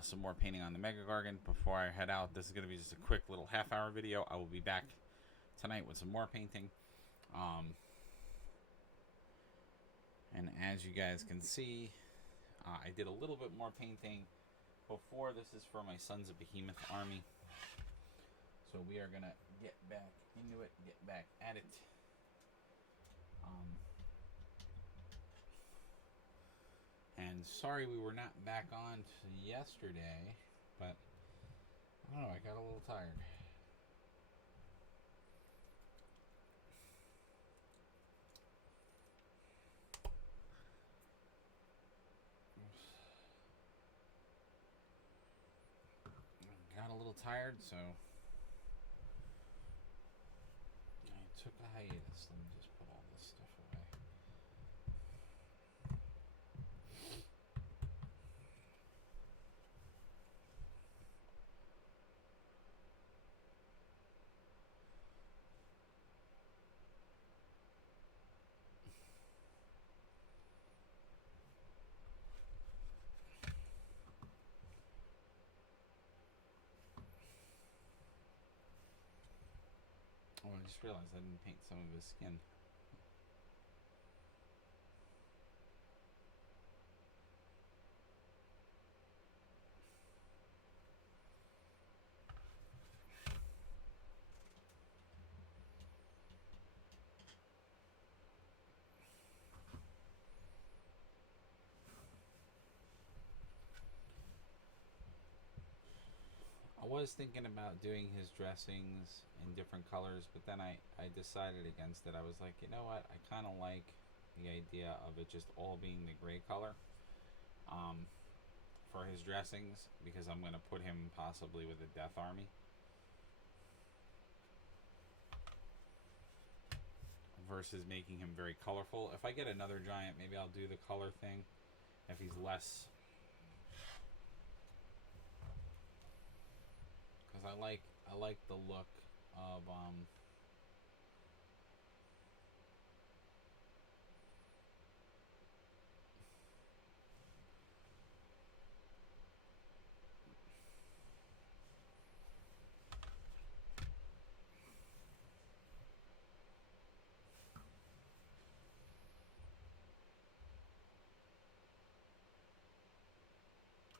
some more painting on the Mega Gargant before I head out. This is going to be just a quick little half-hour video. I will be back tonight with some more painting. And as you guys can see, I did a little bit more painting before. This is for my Sons of Behemoth army. So we are going to get back into it, get back at it. And sorry we were not back on yesterday, but I don't know, I got a little tired. Got a little tired, so I took a hiatus. Let me just put all this stuff away. Oh, I just realized I didn't paint some of his skin. I was thinking about doing his dressings in different colors, but then I decided against it. I was like, you know what? I kind of like the idea of it just all being the gray color for his dressings, because I'm going to put him possibly with a Death Army. Versus making him very colorful. If I get another giant, maybe I'll do the color thing. If he's less... Because I like the look of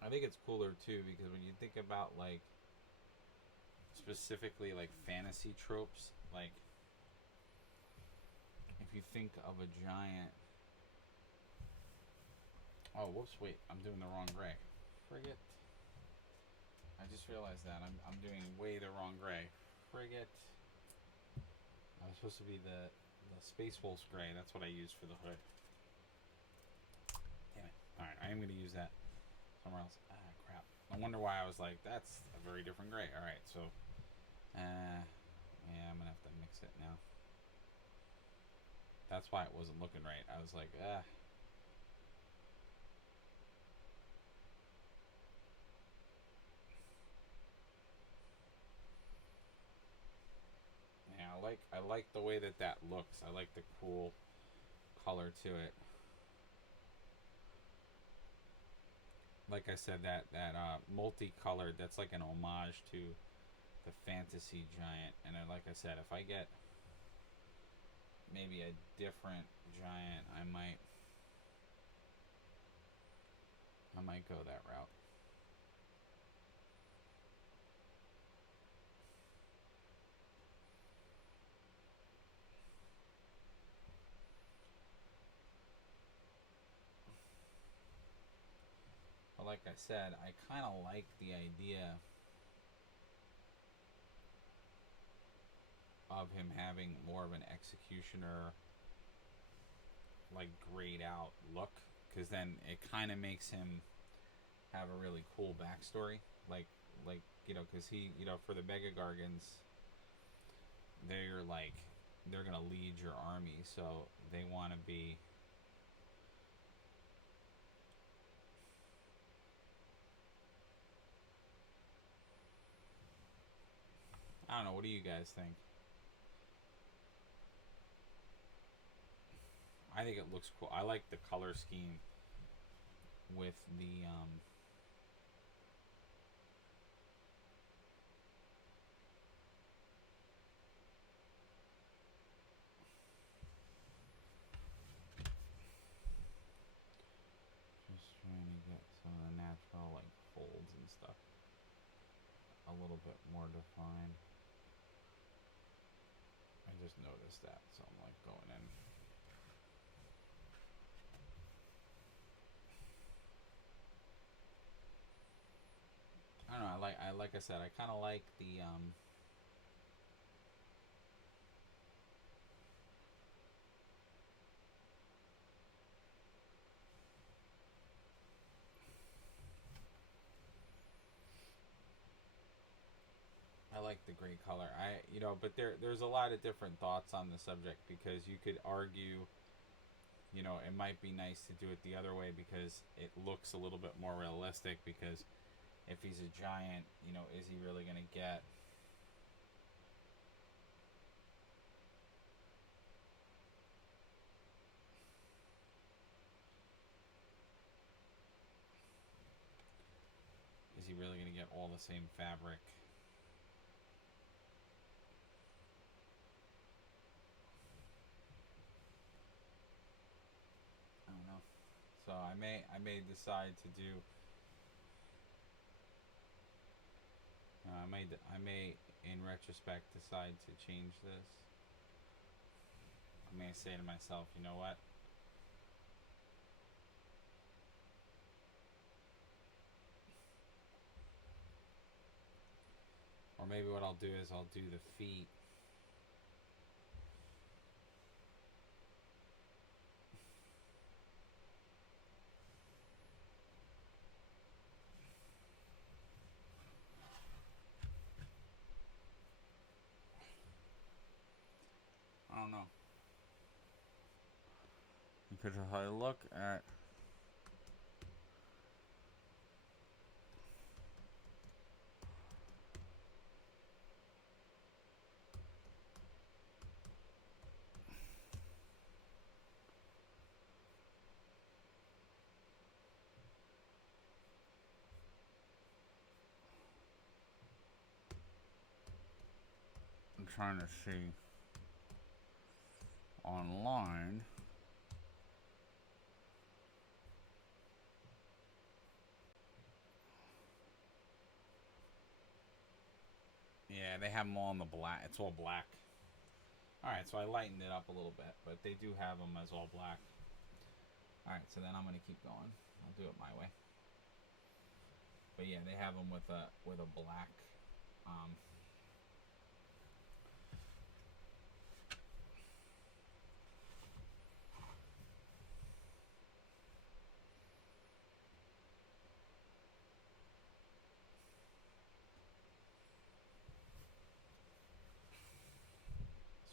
I think it's cooler too, because when you think about like specifically like fantasy tropes, like if you think of a giant... Oh, whoops, wait, I'm doing the wrong gray. Frigate. I just realized that I'm doing way the wrong gray. Frigate. I was supposed to be the Space Wolves gray. That's what I used for the hood. Damn it. Alright, I am going to use that somewhere else. Ah, crap. I wonder why I was like, that's a very different gray. Alright, so... yeah, I'm going to have to mix it now. That's why it wasn't looking right. I was like, ah... I like the way that looks. I like the cool color to it. Like I said, that multicolored, that's like an homage to the fantasy giant. And then, like I said, if I get maybe a different giant, I might go that route. But like I said, I kind of like the idea of him having more of an executioner, like grayed out look, because then it kind of makes him have a really cool backstory, like you know, because he, you know, for the Mega Gargants, they're gonna lead your army, so they want to be... I don't know, what do you guys think? I think it looks cool. I like the color scheme with the little bit more defined. I just noticed that, so I'm like going in. I don't know. Like I said, I kind of like the I like the gray color. But there's a lot of different thoughts on the subject, because you could argue, it might be nice to do it the other way because it looks a little bit more realistic. Because if he's a giant, is he really gonna get? Is he really gonna get all the same fabric? I don't know. So I may decide to do. I may in retrospect decide to change this. I may say to myself, you know what? Or maybe what I'll do is I'll do the feet. I don't know. Because if I look at I'm trying to see online. Yeah, they have them all in the black. It's all black. Alright, so I lightened it up a little bit, but they do have them as all black. Alright, so then I'm going to keep going. I'll do it my way. But yeah, they have them with a black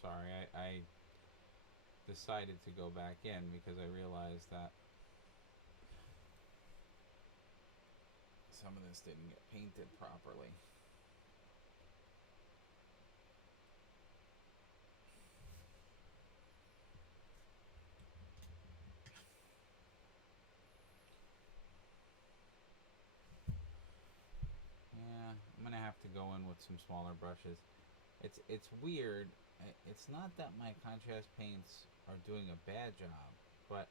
sorry, I decided to go back in because I realized that some of this didn't get painted properly. Yeah, I'm gonna have to go in with some smaller brushes. It's weird. It's not that my contrast paints are doing a bad job, but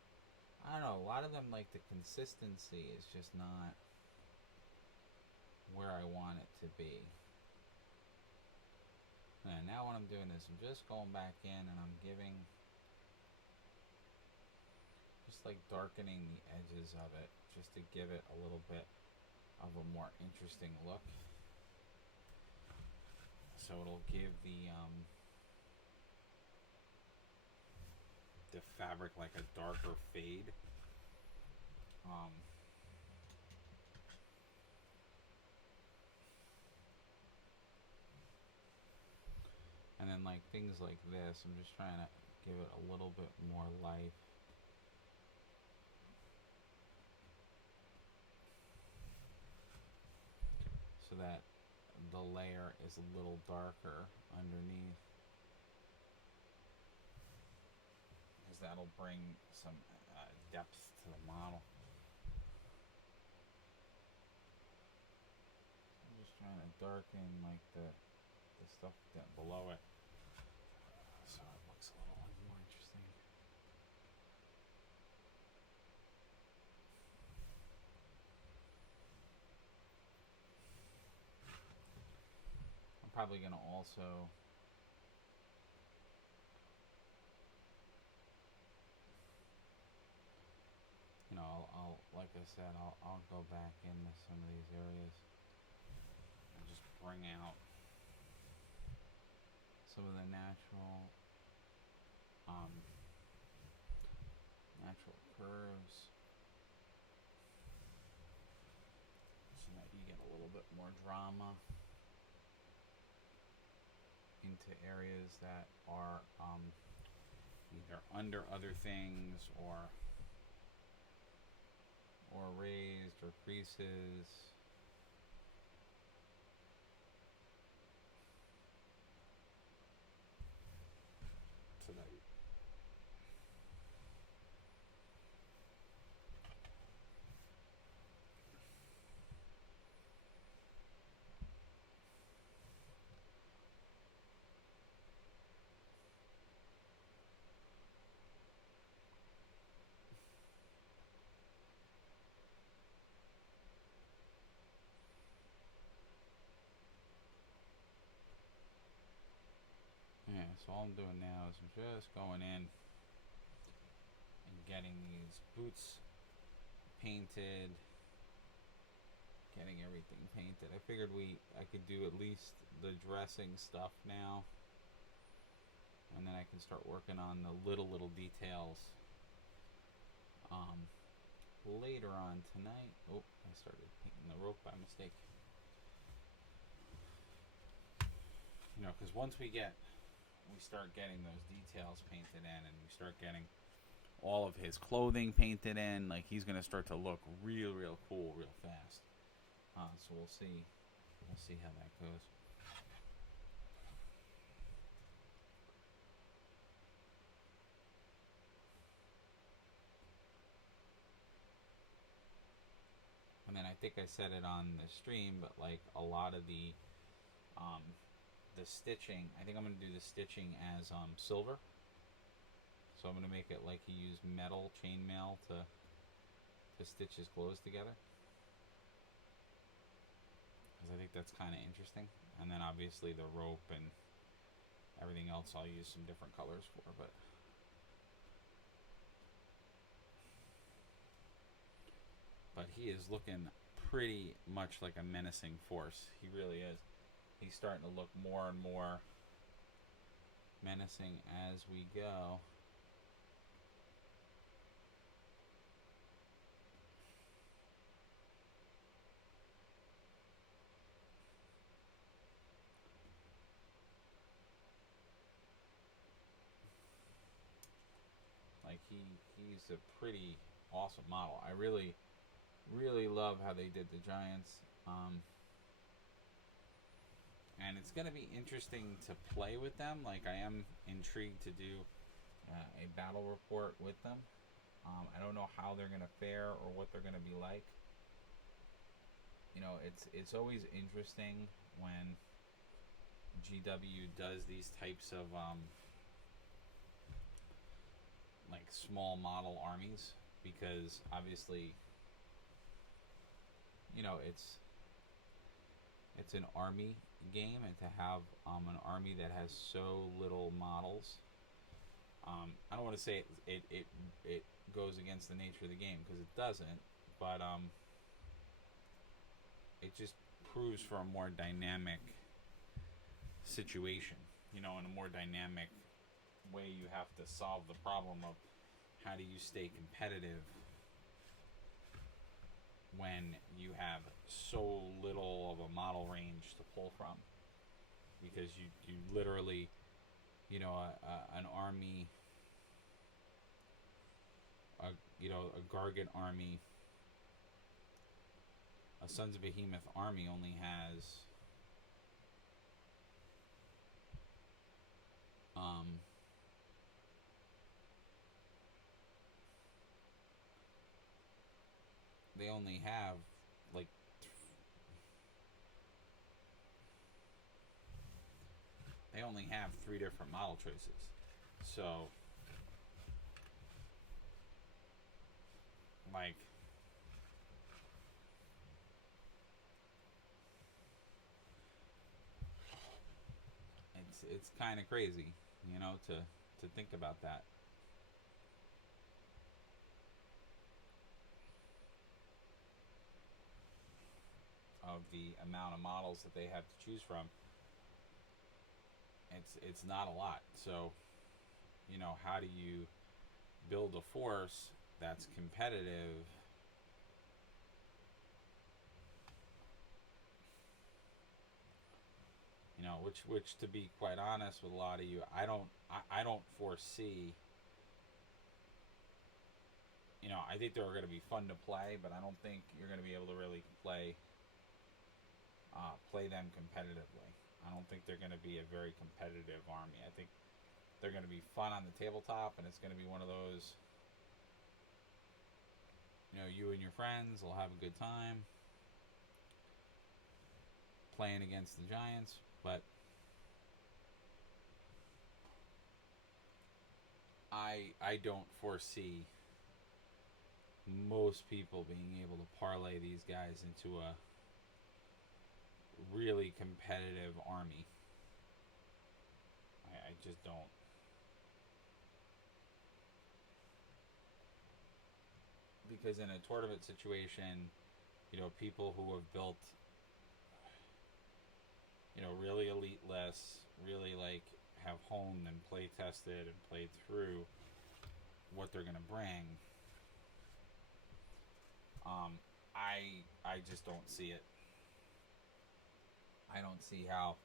I don't know. A lot of them, like, the consistency is just not where I want it to be. And now what I'm doing is I'm just going back in and I'm giving, just like darkening the edges of it, just to give it a little bit of a more interesting look. So it'll give the fabric like a darker fade. And then like things like this, I'm just trying to give it a little bit more life. So that the layer is a little darker underneath. Because that'll bring some depth to the model. I'm just trying to darken like the stuff down below it, so it looks a little more interesting. probably going to also I'll like I said, I'll go back into some of these areas and just bring out some of the um, natural curves, so that you get a little bit more drama into areas that are either under other things or raised or creases. So that yeah, so all I'm doing now is I'm just going in and getting these boots painted, getting everything painted. I figured I could do at least the dressing stuff now, and then I can start working on the little details later on tonight. Oh, I started painting the rope by mistake. Because once we start getting those details painted in, and we start getting all of his clothing painted in, like, he's gonna start to look real cool real fast. So we'll see how that goes. And then I think I said it on the stream, but like a lot of the stitching, I think I'm gonna do the stitching as silver. So I'm gonna make it like he used metal chainmail to stitch his clothes together, because I think that's kind of interesting. And then obviously the rope and everything else I'll use some different colors for, but he is looking pretty much like a menacing force. He really is. He's starting to look more and more menacing as we go. Like he's a pretty awesome model. I really love how they did the Giants. And it's going to be interesting to play with them. Like, I am intrigued to do a battle report with them. I don't know how they're going to fare or what they're going to be like. It's always interesting when GW does these types of like small model armies, because obviously it's an army game, and to have an army that has so little models, I don't want to say it goes against the nature of the game, because it doesn't, but it just proves for a more dynamic situation, in a more dynamic way. You have to solve the problem of how do you stay competitive when you have so little of a model range to pull from, because you literally, an army, a Gargant army, a Sons of Behemoth army only has they only have like they only have 3 different model choices. So like it's kind of crazy, you know, to think about that. Of the amount of models that they have to choose from, it's not a lot. So, you know, how do you build a force that's competitive? You know, which to be quite honest with a lot of you, I don't foresee. You know, I think they're going to be fun to play, but I don't think you're going to be able to really play them competitively. I don't think they're going to be a very competitive army. I think they're going to be fun on the tabletop, and it's going to be one of those. You know, you and your friends will have a good time playing against the Giants, but I don't foresee most people being able to parlay these guys into a really competitive army. I just don't. Because in a tournament situation, you know, people who have built, you know, really elite lists, really like have honed and play tested and played through what they're gonna bring. I just don't see it. I don't see how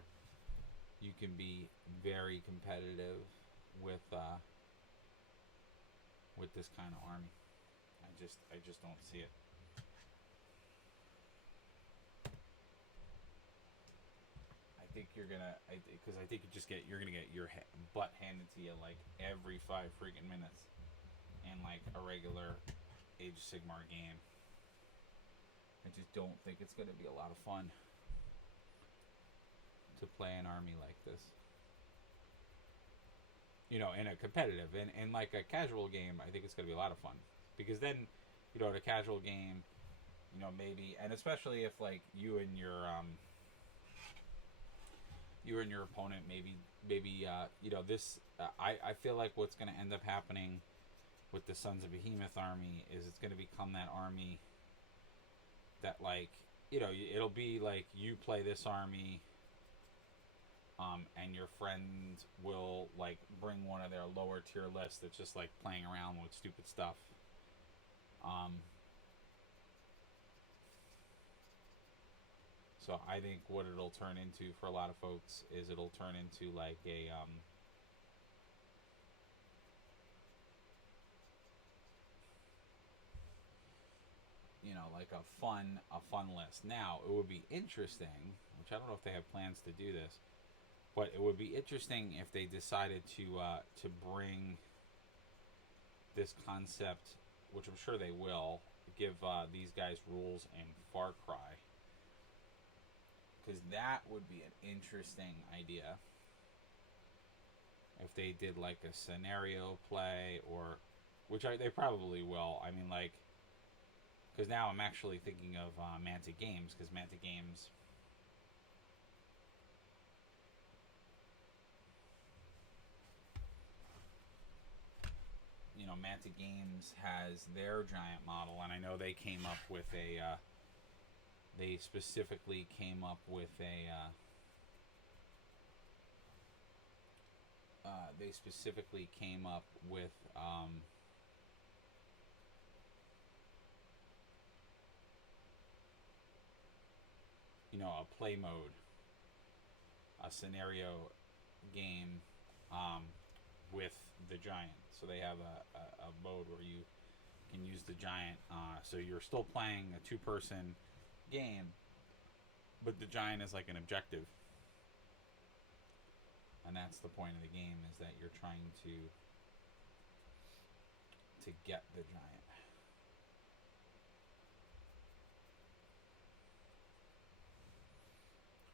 you can be very competitive with this kind of army. I just don't see it. I think you're gonna, because I think you're gonna get your butt handed to you like every 5 freaking minutes in like a regular Age of Sigmar game. I just don't think it's gonna be a lot of fun to play an army like this. You know, in a competitive, in like a casual game, I think it's gonna be a lot of fun because then, you know, in a casual game, you know, maybe, and especially if like you and your opponent maybe you know, this I feel like what's going to end up happening with the Sons of Behemoth army is it's going to become that army that, like, you know, it'll be like you play this army, and your friend will like bring one of their lower tier lists that's just like playing around with stupid stuff. um, so I think what it'll turn into for a lot of folks is it'll turn into like a you know, like a fun list. Now it would be interesting, which I don't know if they have plans to do this, but it would be interesting if they decided to bring this concept, which I'm sure they will, give these guys rules in Far Cry, because that would be an interesting idea if they did like a scenario play, or they probably will. I mean, like, because now I'm actually thinking of Manta Games, because Manta Games, you know, Manta Games has their giant model, and I know they came up with they specifically came up with they specifically came up with you know, a play mode, a scenario game, um, with the giant. So they have a mode where you can use the giant. So you're still playing a two-person game, but the giant is like an objective, and that's the point of the game, is that you're trying to get the giant.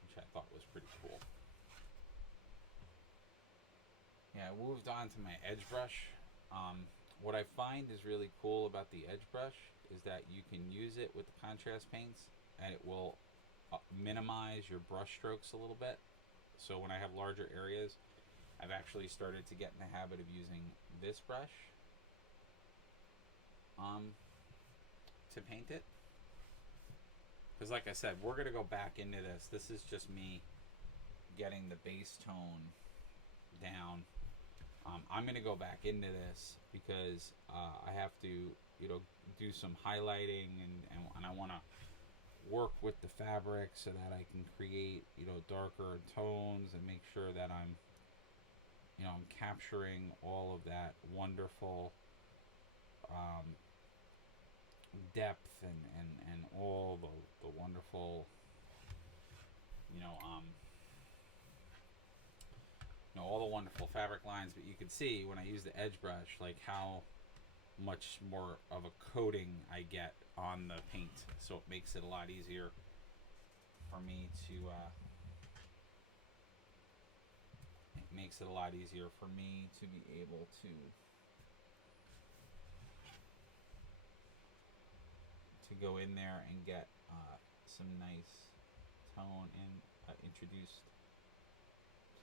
Which I thought was pretty cool. Yeah, I moved on to my edge brush. What I find is really cool about the edge brush is that you can use it with the contrast paints, and it will minimize your brush strokes a little bit. So when I have larger areas, I've actually started to get in the habit of using this brush um, to paint it. Because like I said, we're going to go back into this. This is just me getting the base tone down. I'm going to go back into this because I have to, do some highlighting, and I want to work with the fabric so that I can create, darker tones and make sure that I'm capturing all of that wonderful depth and all the wonderful, you know, um, all the wonderful fabric lines. But you can see when I use the edge brush, like how much more of a coating I get on the paint. So it makes it a lot easier for me to, be able to go in there and get some nice tone introduced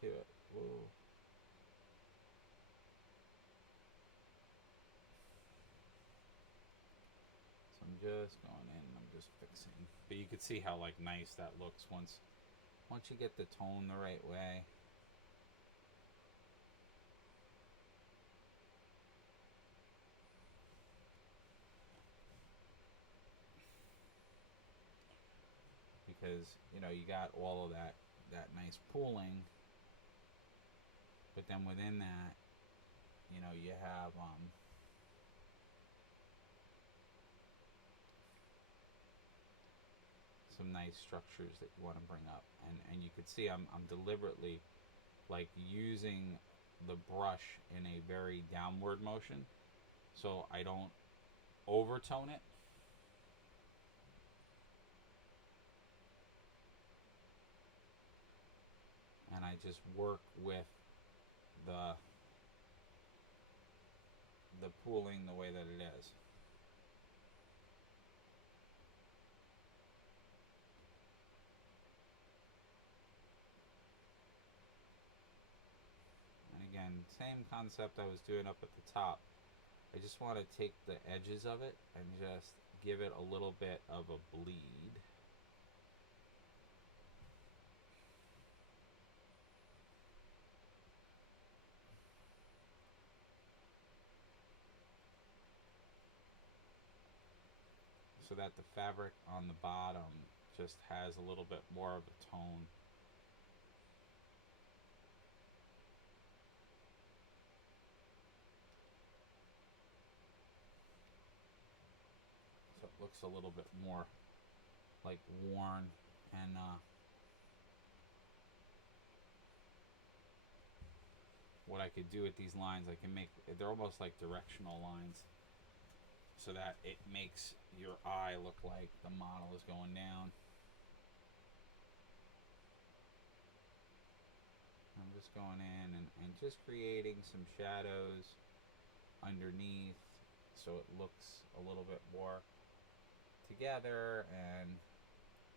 to it. Whoa. So I'm just going in and I'm just fixing. But you can see how like nice that looks once you get the tone the right way. Because you got all of that nice pooling, but then within that you have some nice structures that you want to bring up, and you could see I'm deliberately like using the brush in a very downward motion so I don't overtone it. And I just work with the pooling the way that it is. And again, same concept I was doing up at the top. I just want to take the edges of it and just give it a little bit of a bleed. So that the fabric on the bottom just has a little bit more of a tone. So it looks a little bit more like worn, and what I could do with these lines, I can make, they're almost like directional lines, so that it makes your eye look like the model is going down. I'm just going in and just creating some shadows underneath so it looks a little bit more together and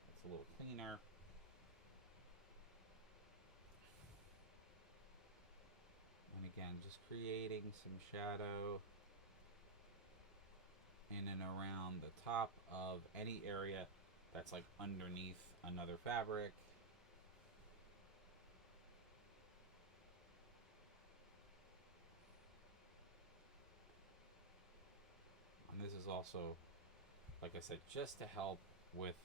it's a little cleaner. And again, just creating some shadow in and around the top of any area that's like underneath another fabric. And this is also, like I said, just to help with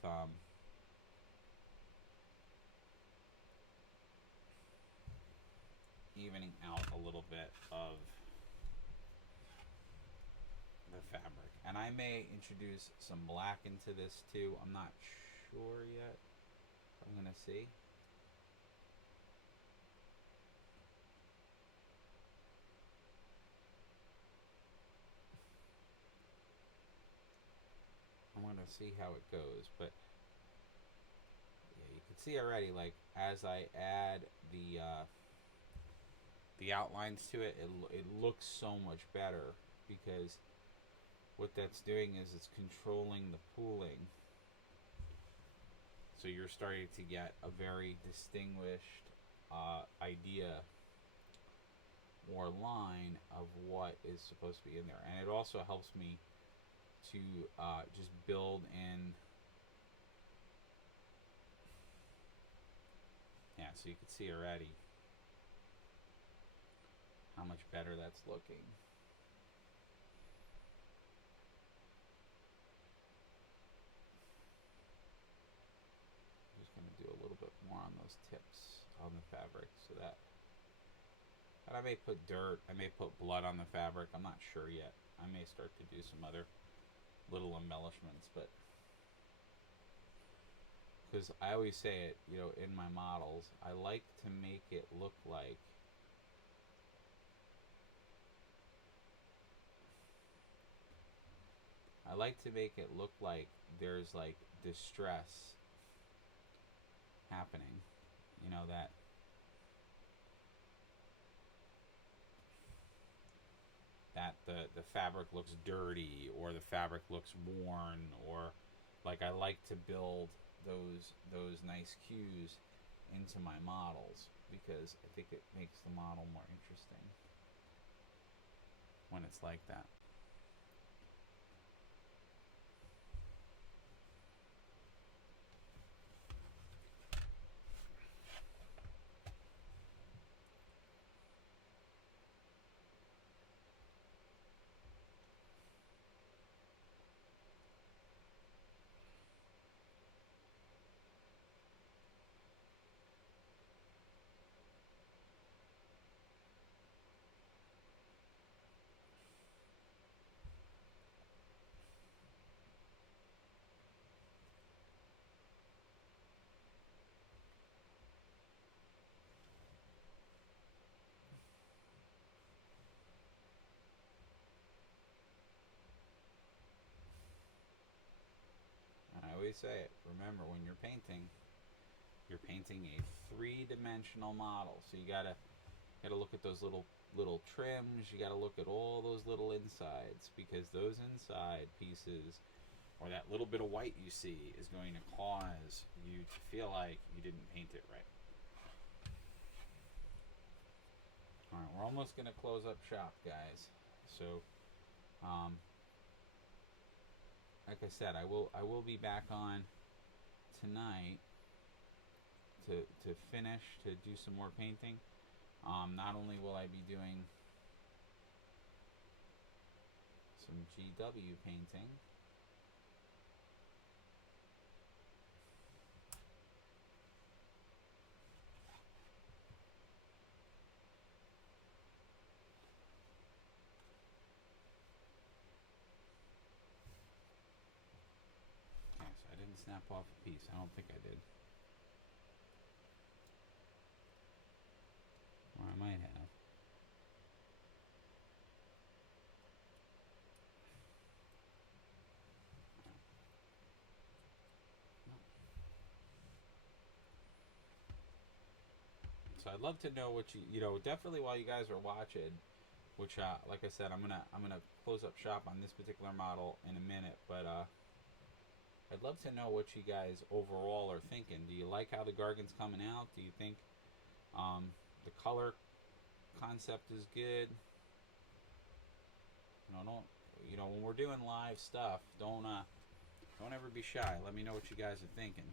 evening out a little bit of the fabric. And I may introduce some black into this too. I'm not sure yet. I'm gonna see. I'm gonna see how it goes, but yeah, you can see already. Like as I add the outlines to it, it looks so much better because what that's doing is it's controlling the pooling. So you're starting to get a very distinguished idea or line of what is supposed to be in there. And it also helps me to just build in. Yeah, so you can see already how much better that's looking. I'm just going to do a little bit more on those tips on the fabric so that. And I may put dirt, I may put blood on the fabric, I'm not sure yet. I may start to do some other little embellishments, but because I always say it, you know, in my models, I like to make it look like there's like distress happening, you know, that the fabric looks dirty or the fabric looks worn, or like I like to build those nice cues into my models because I think it makes the model more interesting when it's like that. And I always say it, remember when you're painting a three-dimensional model, so you gotta look at those little trims. You gotta look at all those little insides, because those inside pieces or that little bit of white you see is going to cause you to feel like you didn't paint it right. Alright, we're almost gonna close up shop, guys. So like I said, I will be back on tonight to finish, to do some more painting. Not only will I be doing some GW painting, okay, so I didn't snap off a piece. I don't think I did. Or I might have. So I'd love to know what you know, definitely while you guys are watching, which like I said, I'm gonna close up shop on this particular model in a minute, but I'd love to know what you guys overall are thinking. Do you like how the Gargant's coming out? Do you think the color concept is good? Don't when we're doing live stuff, don't ever be shy. Let me know what you guys are thinking.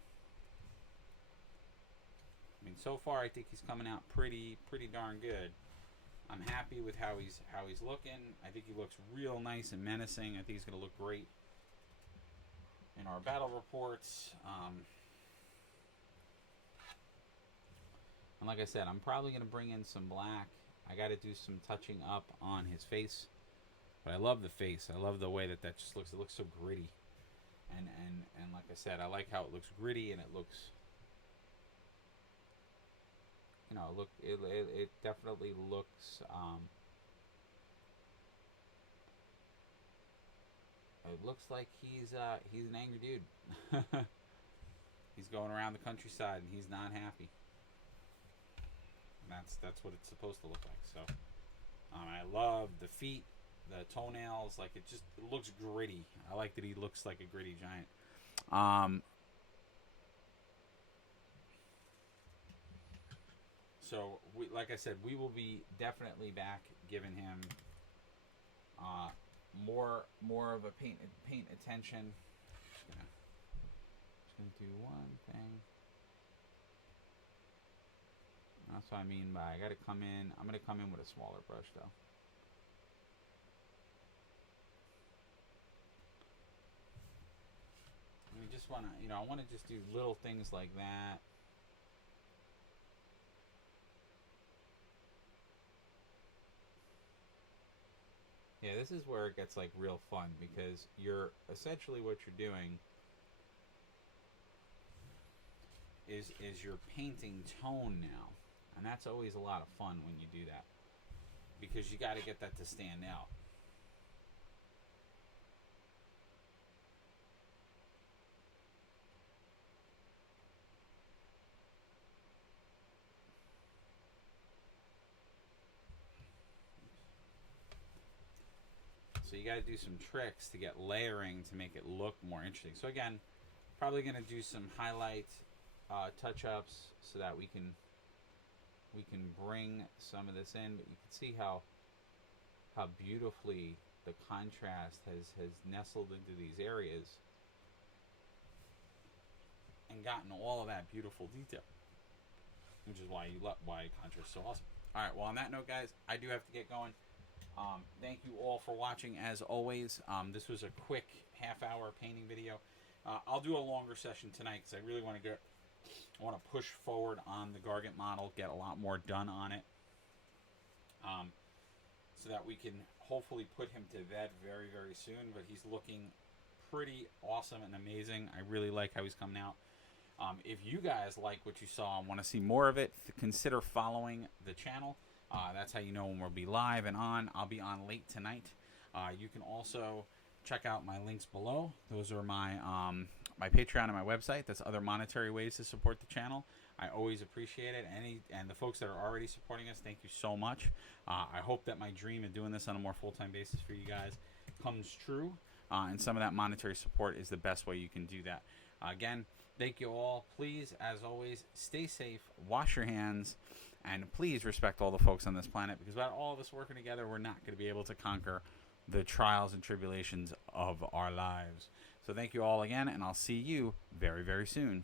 I mean, so far I think he's coming out pretty darn good. I'm happy with how he's looking. I think he looks real nice and menacing. I think he's going to look great in our battle reports. And like I said, I'm probably going to bring in some black. I got to do some touching up on his face. But I love the face. I love the way that just looks. It looks so gritty. And like I said, I like how it looks gritty, and it looks, it definitely looks it looks like he's an angry dude. He's going around the countryside and he's not happy. And that's what it's supposed to look like. So I love the feet, the toenails, like it looks gritty. I like that he looks like a gritty giant. So, like I said, we will be definitely back giving him more of a paint attention. Just gonna do one thing. That's what I mean by I gotta come in. I'm gonna come in with a smaller brush though. We just wanna, I wanna just do little things like that. Yeah, this is where it gets like real fun because you're essentially what you're doing is you're painting tone now, and that's always a lot of fun when you do that because you got to get that to stand out. So you got to do some tricks to get layering to make it look more interesting. So again, probably going to do some highlight touch-ups so that we can bring some of this in. But you can see how beautifully the contrast has nestled into these areas and gotten all of that beautiful detail, which is why contrast is so awesome. All right, well, on that note, guys, I do have to get going. Thank you all for watching, as always. This was a quick half-hour painting video. I'll do a longer session tonight because I really want to push forward on the Gargant model, get a lot more done on it, so that we can hopefully put him to bed very, very soon. But he's looking pretty awesome and amazing. I really like how he's coming out. If you guys like what you saw and want to see more of it, consider following the channel. That's how you know when we'll be live and on. I'll be on late tonight. You can also check out my links below. Those are my my Patreon and my website. That's other monetary ways to support the channel. I always appreciate it. And the folks that are already supporting us, thank you so much. I hope that my dream of doing this on a more full-time basis for you guys comes true. And some of that monetary support is the best way you can do that. Again, thank you all. Please, as always, stay safe, wash your hands, and please respect all the folks on this planet, because without all of us working together, we're not going to be able to conquer the trials and tribulations of our lives. So thank you all again, and I'll see you very, very soon.